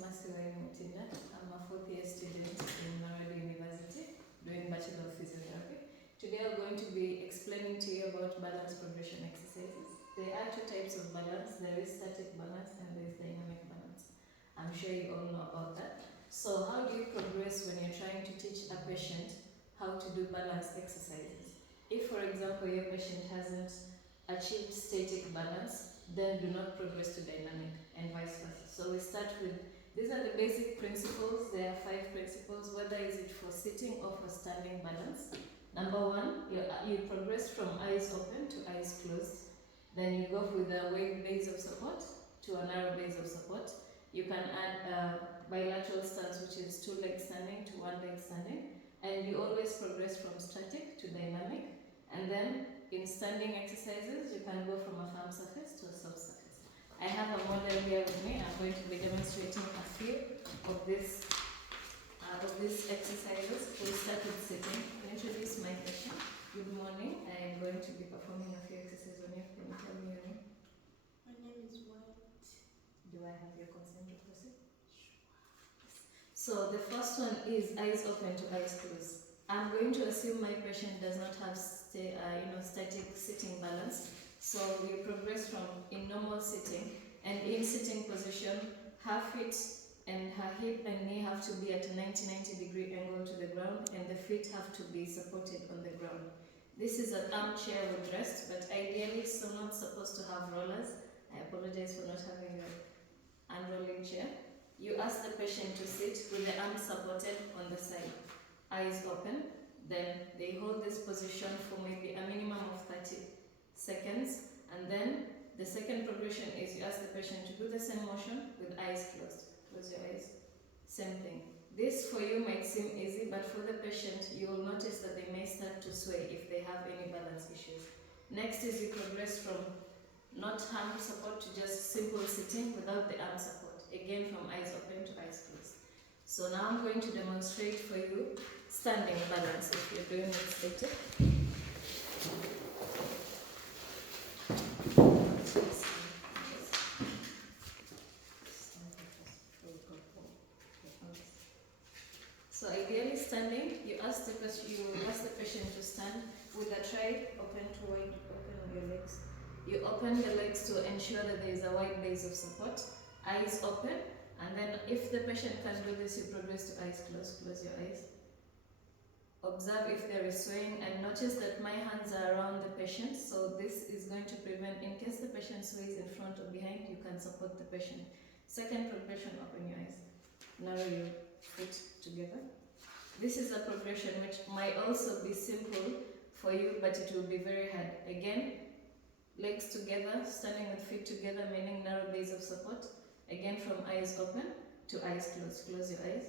Masiwai Mutinda. I'm a fourth year student in Nairobi University doing Bachelor of Physiotherapy. Today I'm going to be explaining to you about balance progression exercises. There are two types of balance. There is static balance and there is dynamic balance. I'm sure you all know about that. So how do you progress when you're trying to teach a patient how to do balance exercises? If, for example, your patient hasn't achieved static balance, then do not progress to dynamic and vice versa. So we start with, these are the basic principles. There are 5 principles, whether is it for sitting or for standing balance. Number 1, you progress from eyes open to eyes closed. Then you go with a wide base of support to a narrow base of support. You can add a bilateral stance, which is 2 legs standing to 1 leg standing. And you always progress from static to dynamic. And then in standing exercises, you can go from a firm surface to a soft surface. I have a model here with me. I'm going to be demonstrating a few of these exercises. We'll start with sitting. I'll introduce my patient. Good morning. I am going to be performing a few exercises on you. Can you tell me your name? My name is White. Do I have your consent to proceed? So the first one is eyes open to eyes closed. I'm going to assume my patient does not have static sitting balance. So we progress from in normal sitting, and in sitting position, her feet and her hip and knee have to be at a 90 degree angle to the ground, and the feet have to be supported on the ground. This is an armchair with rest, but ideally it's not supposed to have rollers. I apologize for not having an unrolling chair. You ask the patient to sit with the arms supported on the side, eyes open. Then they hold this position for maybe a minimum of 30 seconds, and then the second progression is you ask the patient to do the same motion with eyes closed. Close your eyes. Same thing. This for you might seem easy, but for the patient, you will notice that they may start to sway if they have any balance issues. Next is you progress from not arm support to just simple sitting without the arm support. Again, from eyes open to eyes closed. So now I'm going to demonstrate for you standing balance if you're doing it static. So ideally standing, you ask the patient to stand with a tray open to wide, open your legs. You open the legs to ensure that there is a wide base of support. Eyes open, and then if the patient can do this, you progress to eyes closed. Close your eyes. Observe if there is swaying, and notice that my hands are around the patient, so this is going to prevent, in case the patient sways in front or behind, you can support the patient. Second progression, open your eyes. Narrow your feet together. This is a progression which might also be simple for you, but it will be very hard. Again, legs together, standing with feet together, meaning narrow base of support. Again, from eyes open to eyes closed. Close your eyes.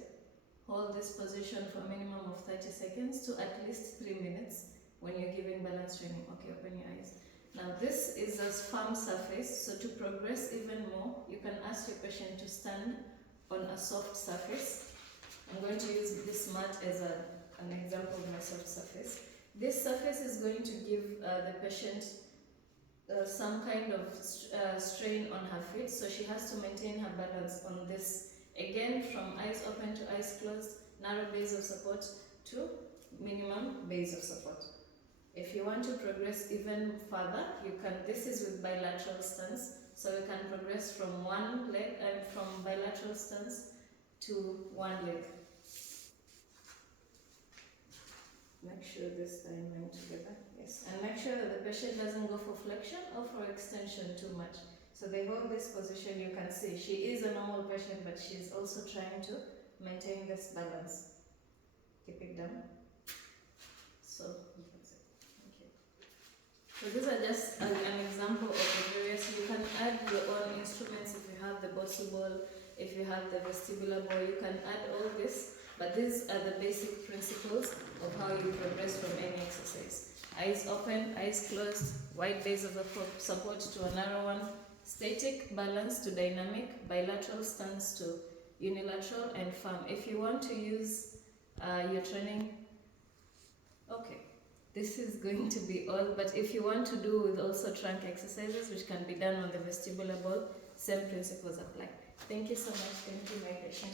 Hold this position for a minimum of 30 seconds to at least 3 minutes when you're giving balance training. Okay, open your eyes. Now this is a firm surface, so to progress even more, you can ask your patient to stand on a soft surface. I'm going to use this mat as an example of my soft surface. This surface is going to give the patient some kind of strain on her feet, so she has to maintain her balance on this. Again, from eyes open to eyes closed, narrow base of support to minimum base of support. If you want to progress even further, you can, this is with bilateral stance, so you can progress from one leg and from bilateral stance to one leg. Make sure this alignment together, yes, and make sure that the patient doesn't go for flexion or for extension too much. So they hold this position, you can see she is a normal patient, but she's also trying to maintain this balance. Keep it down. So you can see. Thank you. So these are just an example of the various. You can add your own instruments if you have the Bosu ball, if you have the vestibular ball, you can add all this. But these are the basic principles of how you progress from any exercise. Eyes open, eyes closed, wide base of the support to a narrow one, static balance to dynamic, bilateral stance to unilateral, and firm. If you want to use your training, okay, this is going to be all, but if you want to do with also trunk exercises, which can be done on the vestibular ball, same principles apply. Thank you so much. Thank you, my patient.